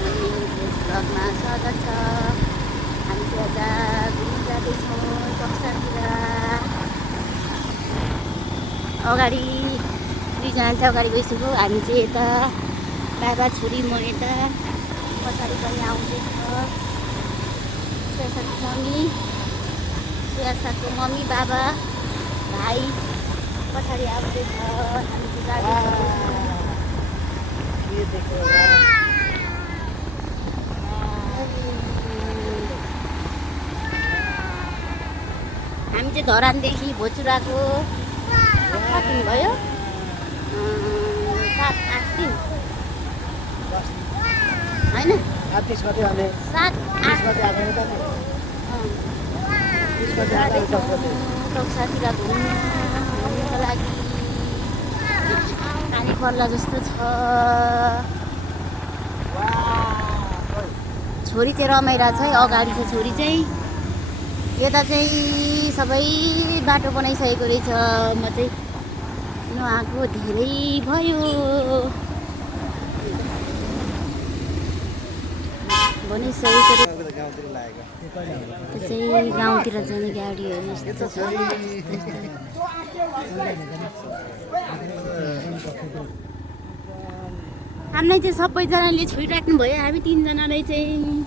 ब्लगमा स्वागत छ। हामी चाहिँ यता घुम्न जाँदैछौँ कक्षातिर। अगाडि दुईजना चाहिँ अगाडि गइसक्यो, हामी चाहिँ यता बाबा छोरी म यता पछाडि पनि आउँदैछ। स्यासाको मम्मी, स्यासाको मम्मी बाबा भाइ पछाडि आउँदैछ। हामी चाहिँ जाँदैछौँ। हामी चाहिँ धरानदेखि भोचुराको कति दिन भयो, 7-8 दिन होइन, 30 गते आउने 7-8 गते आएको त नि 30 गते आएको टक्सातिर घुम्नको लागि पानी पर्ला जस्तो छ। छोरी चाहिँ रमाइरहेको छ है, अगाडि छ छोरी चाहिँ। यता चाहिँ सबै बाटो बनाइसकेको रहेछ। म चाहिँ नआएको धेरै भयो। बनाइसकेको गाउँतिर लागेको त्यो चाहिँ गाउँतिर जाने गाडीहरू यस्तो छ। हामीलाई चाहिँ सबैजनाले छोइराख्नु भयो। हामी 3जनाले चाहिँ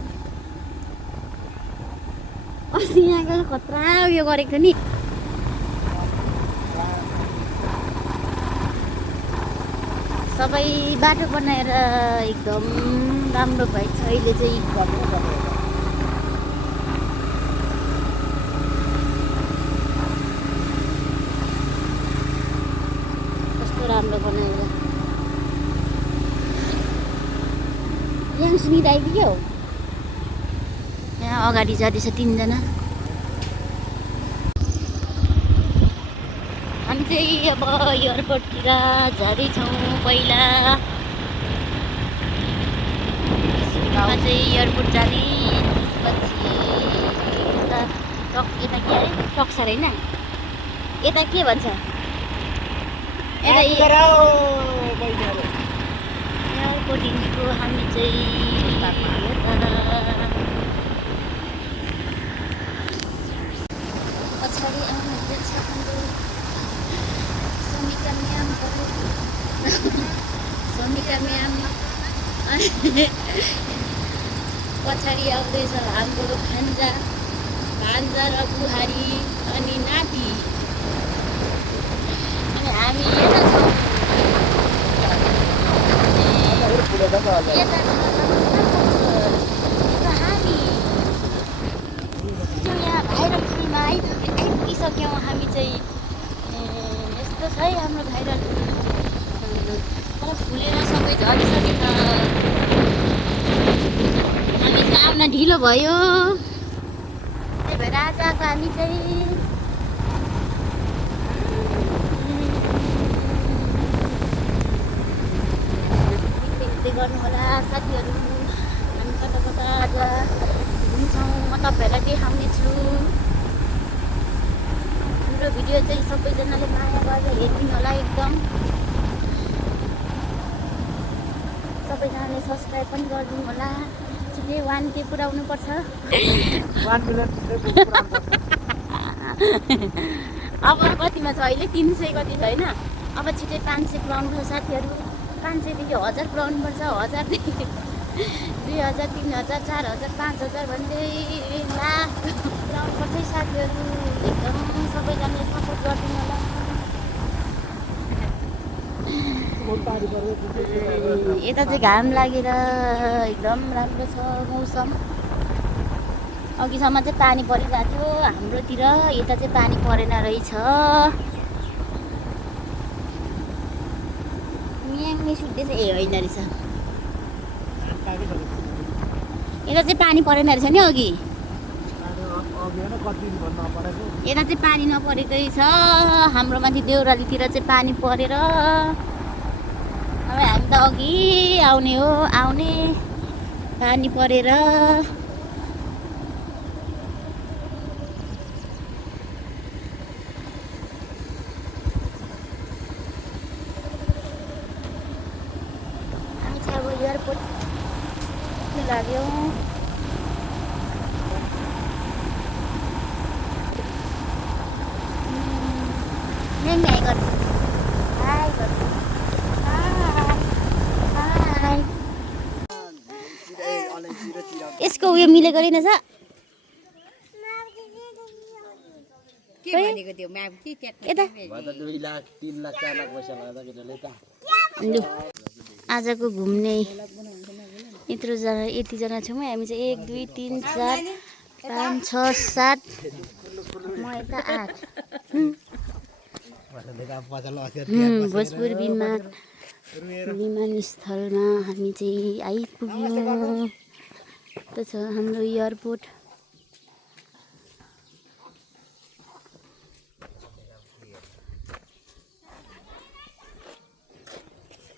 अस्ति यहाँको खतरा उयो गरेको थियो नि। सबै बाटो बनाएर एकदम राम्रो भएको छ अहिले चाहिँ। कस्तो राम्रो बनाएर यहाँ सुनिँदा आइपुग्यो। यहाँ अगाडि जाँदैछ 3जना। हामी चाहिँ अब एयरपोर्टतिर जाँदैछौँ। पहिला चाहिँ एयरपोर्ट जाने, त्यसपछि यता के अरे टक्सर होइन, यता के भन्छ, एयरपोर्टदेखिको हामी चाहिँ पछाडि आउनुहुँदैछ हाम्रो समिका म्याम। समिका म्याम पछाडि आउँदैछ हाम्रो भान्जा र बुहारी अनि नाति। अनि हामी यता छौँ, यता हामी यहाँ भाइरल फिल्ममा आइपुगिसक्यौँ। हामी चाहिँ यस्तो छ है हाम्रो भाइरल फिल्म। तर फुलेर सबै झरिसकेछ। हामी चाहिँ आउन ढिलो भयो, त्यही भएर आज आएको हामी चाहिँ। गर्नु होला साथीहरू। हामी कता कता आज घुम्छौँ, म तपाईँहरूलाई देखाउने छु। हाम्रो भिडियो चाहिँ सबैजनाले माया गरेर हेरिदिनु होला। एकदम सबैजनाले सब्सक्राइब पनि गरिदिनु होला। छिटै 1K पुऱ्याउनुपर्छ। 1 मिलियन अब कतिमा छ अहिले, 300 कति छ होइन। अब छिटै 500 पुऱ्याउनुपर्छ साथीहरू। 500देखि 1000 पुऱ्याउनुपर्छ। 1000देखि 2000, 3000, 4000, 5000 भन्दै लाख पुऱ्याउनुपर्छ साथीहरू। एकदम सबैजनाले सपोर्ट गरिदिनु होला। यता चाहिँ घाम लागेर एकदम राम्रो छ मौसम। अघिसम्म चाहिँ पानी परिरहेको थियो हाम्रोतिर, यता चाहिँ पानी परेन रहेछ। म्याङले सुत्दैछ। ए होइन रहेछ, यता चाहिँ पानी परेन रहेछ नि अघि। यता चाहिँ पानी नपरेकै छ। हाम्रो माथि देउरालीतिर चाहिँ पानी परेर अब हामी त अघि आउने हो, आउने पानी परेर। हामी चाहिँ अब एयरपोर्ट दुख्न लाग्यो न्याङ गर्नु हाई गर्नु हाई यसको उयो मिलेको रहेनछ के भनेको त्यो म्याप के यता 2 लाख 3 लाख 4 लाख पैसा लाग्दा केटाले त लु आजको घुम्ने यतिजना छौँ है हामी चाहिँ 1 2 3 4 5 6 7 म यता 8 भोजपुर विमानस्थलमा हामी चाहिँ आइपुग्यौँ त छ हाम्रो एयरपोर्ट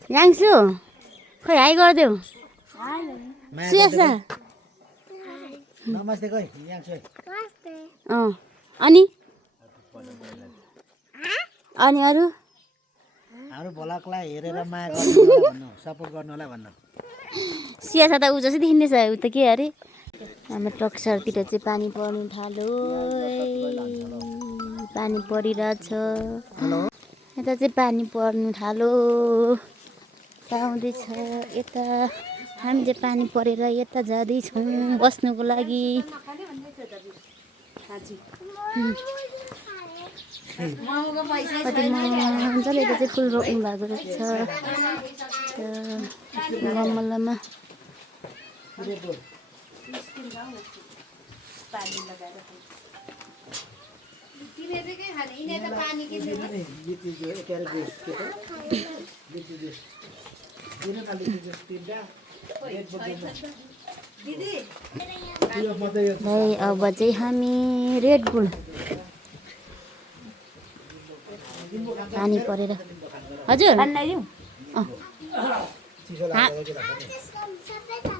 याङ्सु खोइ हाई गरिदेऊ सुयसा नमस्ते कोइ यहाँ छ अनि अरू हाम्रो भ्लगलाई हेरेर माया गर्नु भन्नु सपोर्ट गर्नुलाई भन्नु सियासा त ऊ जस्तै देखिँदैछ ऊ त के अरे हाम्रो टक्सरतिर चाहिँ पानी पर्नु थाल्यो पानी परिरहेछ यता चाहिँ पानी पर्नु थाल्यो आउँदैछ यता हामी चाहिँ पानी परेर यता जाँदैछौँ बस्नुको लागि कति मजाले यता चाहिँ फुल रोप्नु भएको रहेछ गमलामा अब चाहिँ हामी रेड बुल पानी परेर हजुर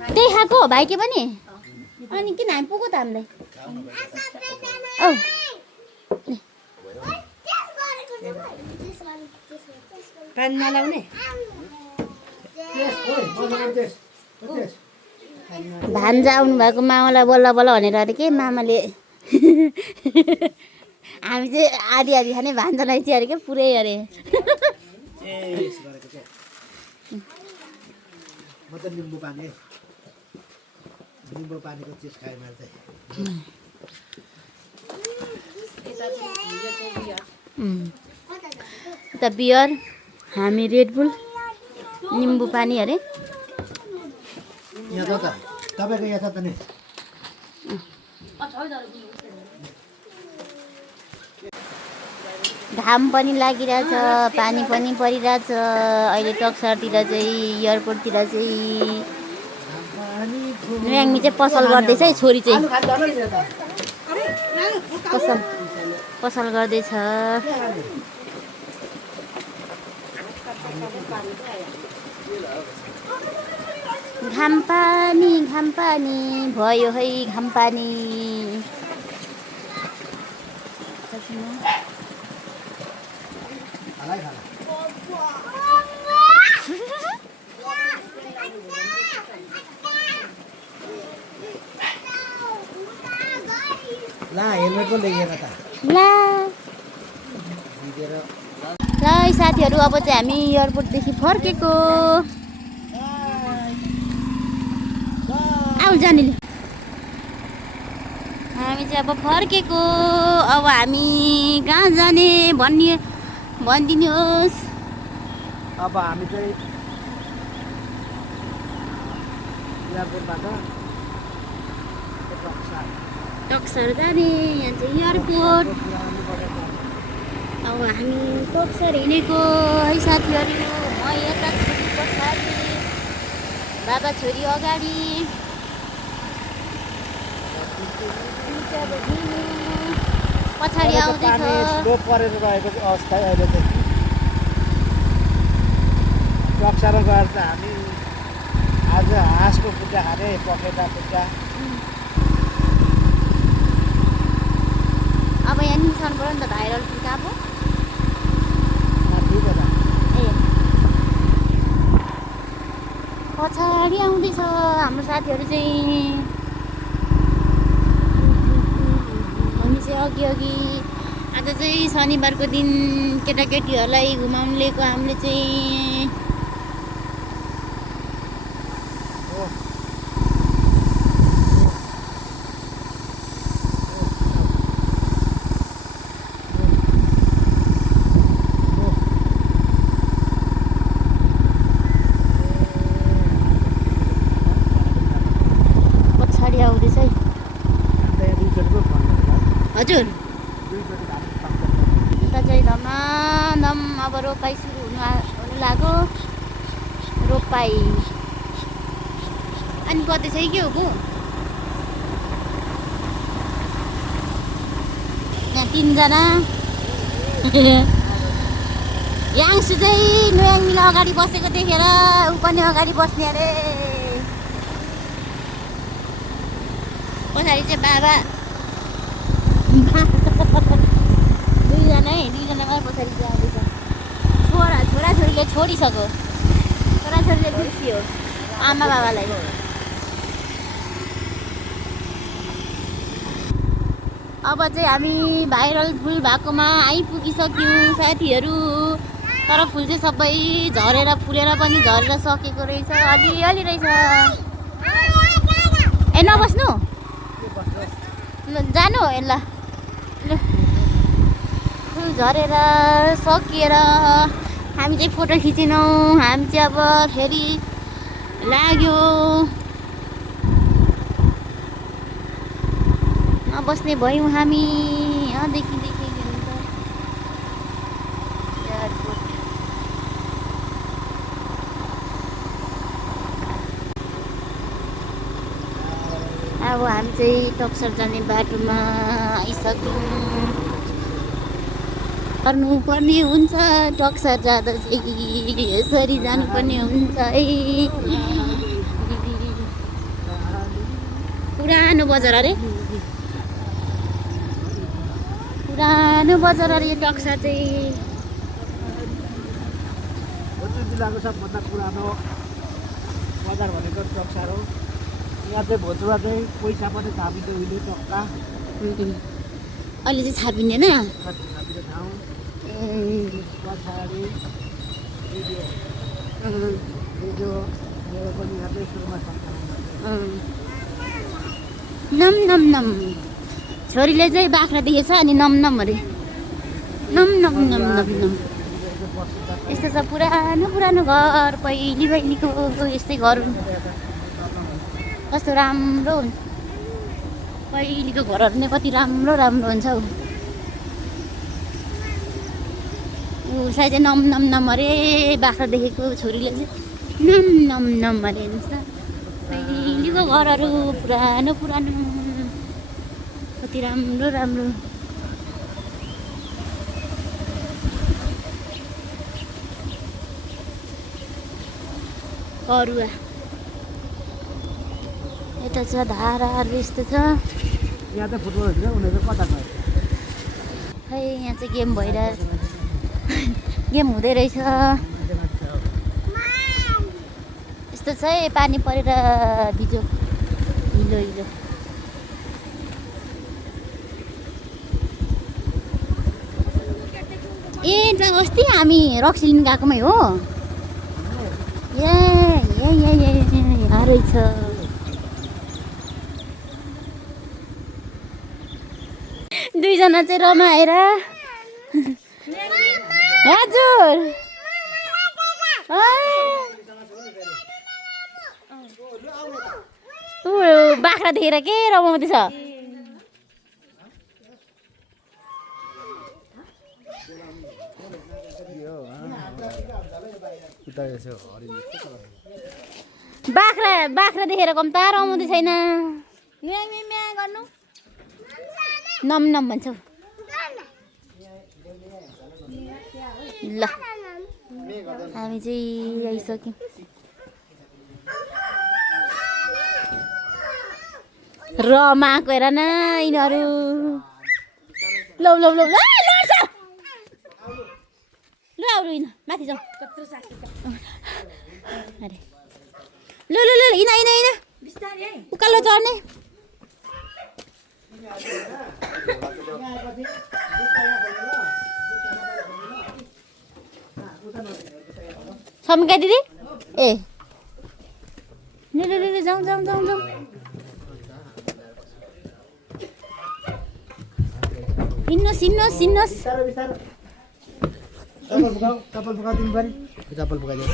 त्यही खाएको हो भाइ के पनि अनि किन हामी पुग्यो त हामीलाई औ पानी नलाउने भान्जा आउनु भएको मामालाई बल्ल बल्ल भनेर अरे के मामाले हामी चाहिँ आधी आधी खाने भान्जा रहेछ अरे के पुरै अरे म त निम्बु पानीको चिज खाएँ मैले त बियर हामी रेड बुल निम्बु पानी अरे यहाँ त तपाईँको यहाँ छ त नि घाम पनि लागिरहेछ पानी पनि परिरहेछ अहिले टक्सरतिर चाहिँ एयरपोर्टतिर चाहिँ न्याङ्मी चाहिँ पसल गर्दैछ है छोरी चाहिँ पसल गर्दैछ घाम पानी भयो है घाम पानी ला हेलमेट पो ल्याइएन त ला ल साथीहरू अब चाहिँ हामी एयरपोर्टदेखि फर्केको आऊ जानेले हामी चाहिँ अब फर्केको अब हामी कहाँ जाने भनिदिनुहोस् अब हामी चाहिँ एयरपोर्टबाट टक्सर जाने यहाँ चाहिँ एयरपोर्ट अब हामी टक्सर हिँडेको है साथीहरू म यता छोरी पछाडि बाबा छोरी अगाडि पछाडि आउँदैछ स्लो परेर रहेको चाहिँ अवस्था अहिले चाहिँ टक्सर गएर त हामी आज हाँसको खुट्टा खाने पखेटा खुट्टा अब यहाँ निस्कनु पऱ्यो नि त भाइरल फुल्का पो ठिक हो त ए पछाडि पछाडि आउँदैछ हाम्रो साथीहरू चाहिँ। हामी चाहिँ अघि आज चाहिँ शनिबारको दिन केटाकेटीहरूलाई घुमाउनु लिएको हामीले चाहिँ। पछाडि आउँदैछ है हजुर। यता चाहिँ धमाधम अब रोपाइ सुरु हुनु लाग्यो। रोपाइ अनि कति छ के हो बो? यहाँ 3 जना। याङ्सु चाहिँ नुयाङ्मीले अगाडि बसेको देखेर ऊ पनि अगाडि बस्ने अरे। पछाडि चाहिँ बाबा 2 जना है, 2 जना मात्रै पछाडि चाहिँ आउँदैछ। छोराछोरीले छोडिसक्यो, छोराछोरीले बिर्सियो आमा बाबालाई। अब चाहिँ हामी भाइरल फुल भएकोमा आइपुगिसक्यौँ साथीहरू। तर फुल चाहिँ सबै झरेर फुलेर पनि झरेर सकेको रहेछ, अलिअलि रहेछ। ए नबस्नु जानु ए ल। फुल झरेर सकिएर हामी चाहिँ फोटो खिचेनौँ। हामी चाहिँ अब फेरि लाग्यो नबस्ने भयौँ हामी। यहाँदेखि अब हामी चाहिँ टक्सर जाने बाटोमा आइसक्यौँ। गर्नुपर्ने हुन्छ टक्सर जाँदा चाहिँ यसरी जानुपर्ने हुन्छ है। पुरानो बजार अरे, पुरानो बजार अरे यो टक्सर चाहिँ। जिल्लाको सबभन्दा पुरानो बजार भनेको टक्सर हो। यहाँ चाहिँ भोजुवा चाहिँ पैसा पनि छापिन्छ उहिले टक्का। अहिले चाहिँ छापिँदैन छापिने ठाउँ। पछाडि रेडियो मेरो पनि यहाँ चाहिँ सुरुमा नम नम नम। छोरीले चाहिँ बाख्रा देखेछ अनि नम नम अरे। नम नम नम नम नम। यस्तो छ पुरानो पुरानो घर, पहिलेको यस्तै घर हुन्छ। कस्तो राम्रो हुन्छ पहिलेको घरहरू नै, कति राम्रो राम्रो हुन्छ हौ। उसलाई चाहिँ नम नम नम अरे बाख्रा देखेको छोरीले चाहिँ नम नम नम अरे हुन्छ। पहिलेको घरहरू पुरानो पुरानो कति राम्रो राम्रो। करुवा यता छ, धाराहरू यस्तो छ। यहाँ चाहिँ फुटबल हुन्छ उनीहरू कता गयो? खै यहाँ चाहिँ गेम भइरहेछ, गेम हुँदै रहेछ। यस्तो छ है, पानी परेर भिजो हिलो हिलो। ए अस्ति हामी रक्सी लिनु गएकोमै हो। यहाँ रहेछ। दुईजना चाहिँ रमाएर हजुर बाख्रा देखेर के रमाउँदैछ? बाख्रा देखेर कम्ता रमाउँदै छैन। गर्नु नम नम भन्छौ ल। हामी चाहिँ आइसक्यौँ। रमाएको हेर न यिनीहरू। लौ लौ लौ लड्छ लु आउनु यिन माथि जाउँ। अरे लु लु लु हिँड हिँड हिँड बिस्तारै है उकालो चढ्ने समिका दिदी ए लु लु लु जाउँ जाउँ जाउँ जाउँ हिँड्नुहोस् हिँड्नुहोस् हिँड्नुहोस् चप्पल फुकाउ दिनु पर्यो चप्पल फुकाइदियो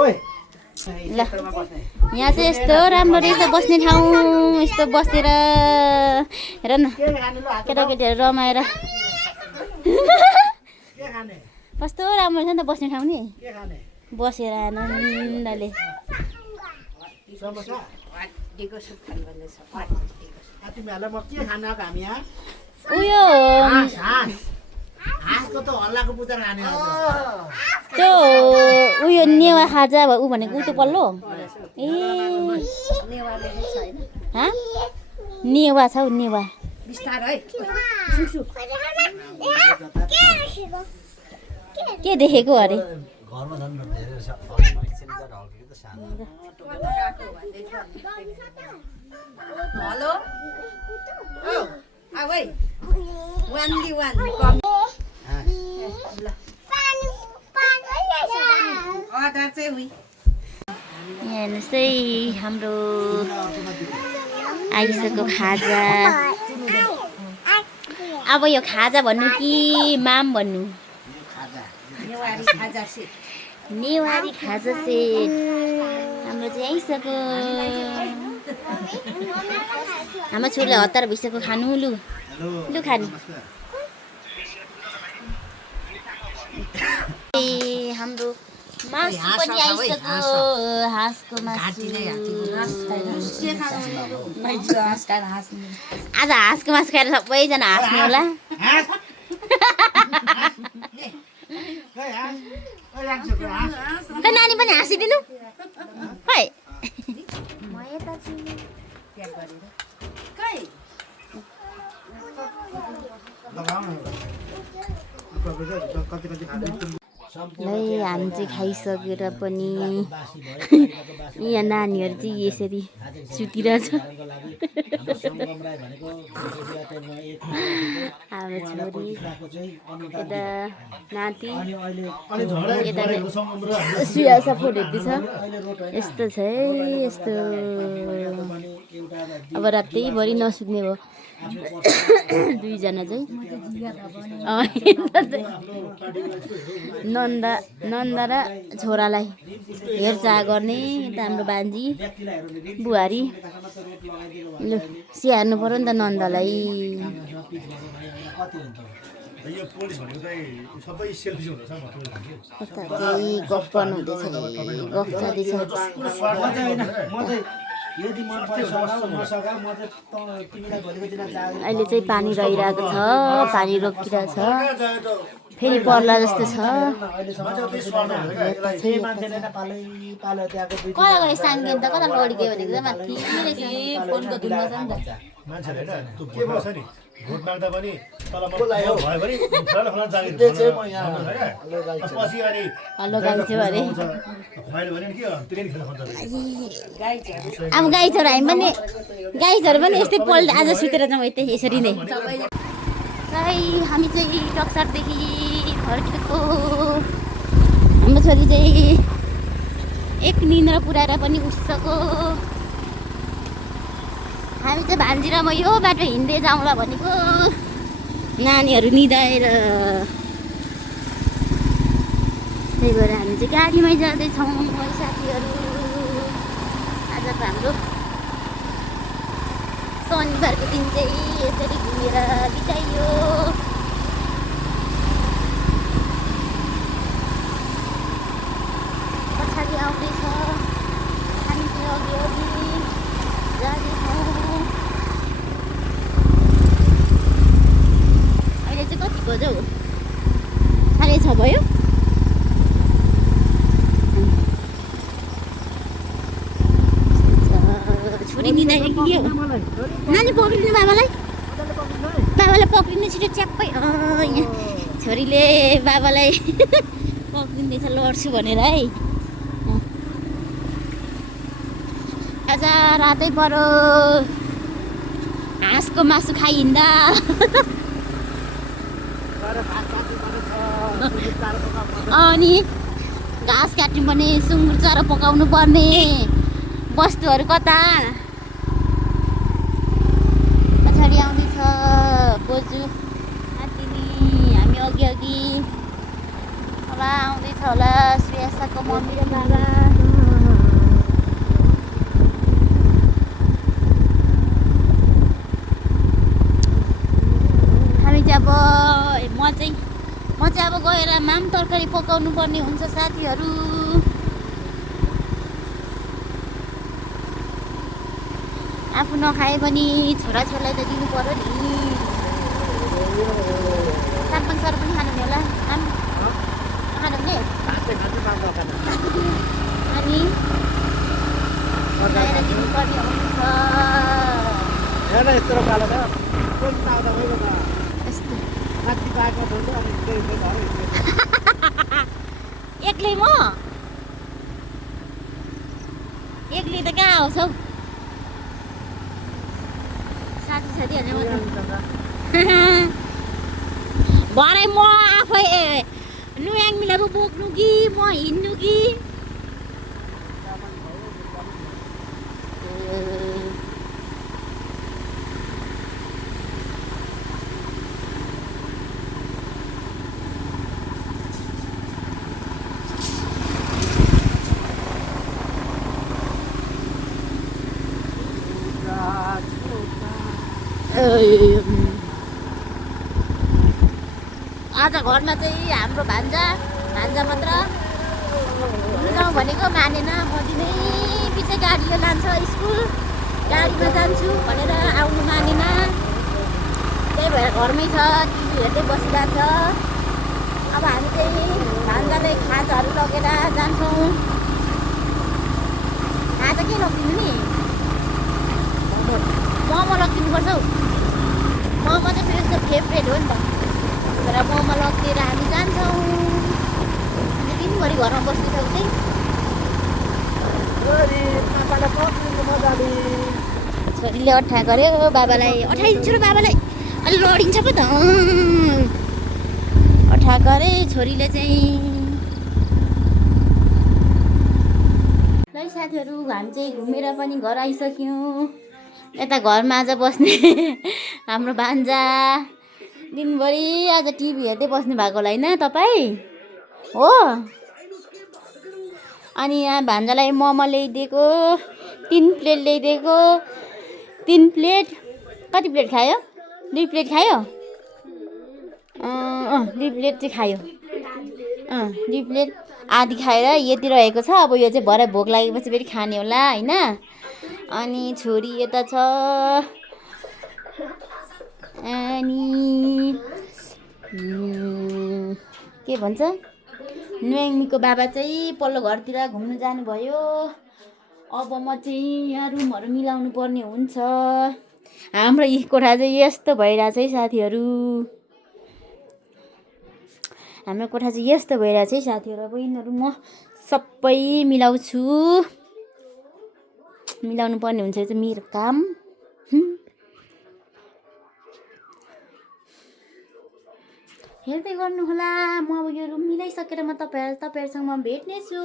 ओइ ल यहाँ चाहिँ यस्तो राम्रो रहेछ बस्ने ठाउँ यस्तो बसेर हेर न केटाकेटीहरू रमाएर कस्तो राम्रो छ नि त बस्ने ठाउँ नि बसेर आनन्दले हड्डीको सुप खानु भन्दैछ तिमीहरूलाई म के खान आएको हामी यहाँ उयो हाँसको त हल्लाको पुजा खाने त्यो उयो नेवा खाजा ऊ भनेको उतो पल्लो ए नेवाले चाहिँ छैन हा नेवा छ हौ नेवा बिस्तारै है के देखेको अरे घरमा झन् धेरै छ हेलो औ आऊ है 1D1 कम अर्डर चाहिँ उही यहाँ हेर्नुहोस् है हाम्रो आइसक्यो खाजा अब यो खाजा भन्नु कि माम भन्नु नेवारी खाजा सेट नेवारी खाजा सेट हाम्रो चाहिँ आइसक्यो हाम्रो छोरीले हतार भइसक्यो खानु लु लु खानु ए हाम्रो मासु पनि आइसक्यो हाँसको मासु आज हाँसको मासु खाएर सबैजना हाँस्नु होला खै नानी पनि हाँसिदिनु खै लै हामी चाहिँ खाइसकेर पनि यहाँ नानीहरू चाहिँ यसरी सुतिरहेछ हाम्रो छोरी यता नाति यता सुया सपोर्ट हेर्दैछ यस्तो छ है यस्तो अब रातैभरि नसुत्ने भयो दुईजना चाहिँ नन्दा र छोरालाई हेरचाह गर्ने यता हाम्रो बान्जी बुहारी लु स्याहार्नु पऱ्यो नि त नन्दालाई गफ गर्नु हुँदैछ गफ जाँदैछ अहिले चाहिँ पानी रहिरहेको छ पानी रोकिरहेको छ फेरि पर्ला जस्तो छ कता गयो साङ्गे त कता लड्क्यो भनेको त माथि फोनको धुनमा छ नि त मान्छेले होइन के भयो छ नि भोट माग्दा पनि तल भयो भने पछि अनि हल्लो गाइथ्यो अरे खुवाइलो भने के ट्रेन खेल्न खोज्छ अब गाई छोरा हामी पनि गाई छोरा पनि यस्तै पल्ट आज सुतेर जाउँ यतै यसरी नै हामी चाहिँ टक्सारदेखि फर्केको हाम्रो छोरी चाहिँ एक निन्द्रा पुऱ्याएर पनि उठिसक्यो हामी चाहिँ भान्जी र म यो बाटो हिँड्दै जाउँला भनेको नानीहरू निदाएर त्यही भएर हामी चाहिँ गाडीमै जाँदैछौँ साथीहरू आजको हाम्रो शनिबारको दिन चाहिँ यसरी घुमेर बिताइयो पछाडि आउँदैछ हामी चाहिँ अघि अघि जाँदैछौँ अहिले चाहिँ कति बज्यो 6:30 भयो छोरी निदाएको के हो नानी पक्रिनु बाबालाई पक्रिनु छिटो च्याप्पै यहाँ छोरीले बाबालाई पक्रिँदैछ लड्छु भनेर है आज रातै परो हाँसको मासु खाइहिँड्दा अनि घाँस काट्नु पर्ने सुँगुर चरा पकाउनु पर्ने वस्तुहरू कता पछाडि आउँदैछ बोजू नातिनी हामी अघि अघि होला आउँदैछ होला श्रेयासाको मम्मी र बाबा हामी चाहिँ अब म चाहिँ अब गएर माम तरकारी पकाउनु पर्ने हुन्छ साथीहरू आफू नखाए पनि छोराछोरीलाई त दिनु पर्यो नि सागपान सर पनि खानुहुने होला आम खानुहुने अनि ल्याएर दिनुपर्ने हुन्छ यस्तो कालो छ यस्तो माथि पाएको थियो अनि एक्लै म एक्लै त कहाँ आउँछौ साथीहरूले भरे म आफै नुयाङ मिलाएर बोक्नु कि म हिँड्नु कि आज घरमा चाहिँ हाम्रो भान्जा मात्र जाउँ भनेको मानेन म दिनै पछि गाडीले लान्छ स्कुल गाडीमा जान्छु भनेर आउनु मानेन त्यही भएर घरमै छ टिभी हेर्दै बसिरहेको छ अब हामी चाहिँ भान्जालाई खाजाहरू लगेर जान्छौँ खाजा के लगिदिनु नि मोमो लगिदिनुपर्छ हौ मोमो चाहिँ फेरि उसको फेभरेट हो नि त तर मोमो लगेर हामी जान्छौँ अनि दिनभरि घरमा बस्नु छ उतै छोरीले अठा गर्यो बाबालाई अठाइदिन्छु र बाबालाई अलि लडिन्छ पो त अठा गरे छोरीले चाहिँ ल साथीहरू हामी चाहिँ घुमेर पनि घर आइसक्यौँ यता घरमा आज बस्ने हाम्रो भान्जा दिनभरि आज टिभी हेर्दै बस्नु भएको होला होइन तपाईँ हो अनि यहाँ भान्जालाई मोमो ल्याइदिएको 3 प्लेट ल्याइदिएको 3 प्लेट कति प्लेट खायो 2 प्लेट खायो 2 प्लेट चाहिँ खायो 2 प्लेट आधी खाएर यति रहेको छ अब यो चाहिँ भरे भोक लागेपछि फेरि खाने होला होइन अनि छोरी यता छ अनि के भन्छ नुयाङमीको बाबा चाहिँ पल्लो घरतिर घुम्नु जानुभयो अब म चाहिँ यहाँ रुमहरू मिलाउनु पर्ने हुन्छ हाम्रो यी कोठा चाहिँ यस्तो भइरहेछ है साथीहरू हाम्रो कोठा चाहिँ यस्तो भइरहेछ है साथीहरू अब यिनीहरू म सबै मिलाउँछु मिलाउनु पर्ने हुन्छ चाहिँ मेरो काम हेर्दै गर्नु होला म अब यो रुम मिलाइसकेर म तपाईँहरूसँग म भेट्नेछु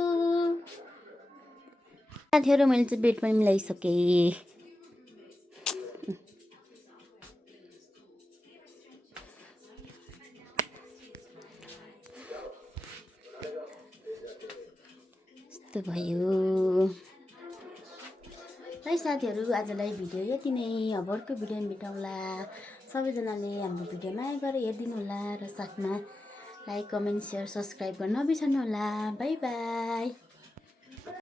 साथीहरू मैले चाहिँ बेड पनि मिलाइसकेँ यस्तो भयो है साथीहरू आजलाई भिडियो यति नै अब अर्को भिडियोमा भेटौँला सबैजनाले हाम्रो भिडियो माया गरेर हेरिदिनु होला र साथमा लाइक कमेन्ट सेयर सब्सक्राइब गर्न नबिर्सनु होला बाई बाई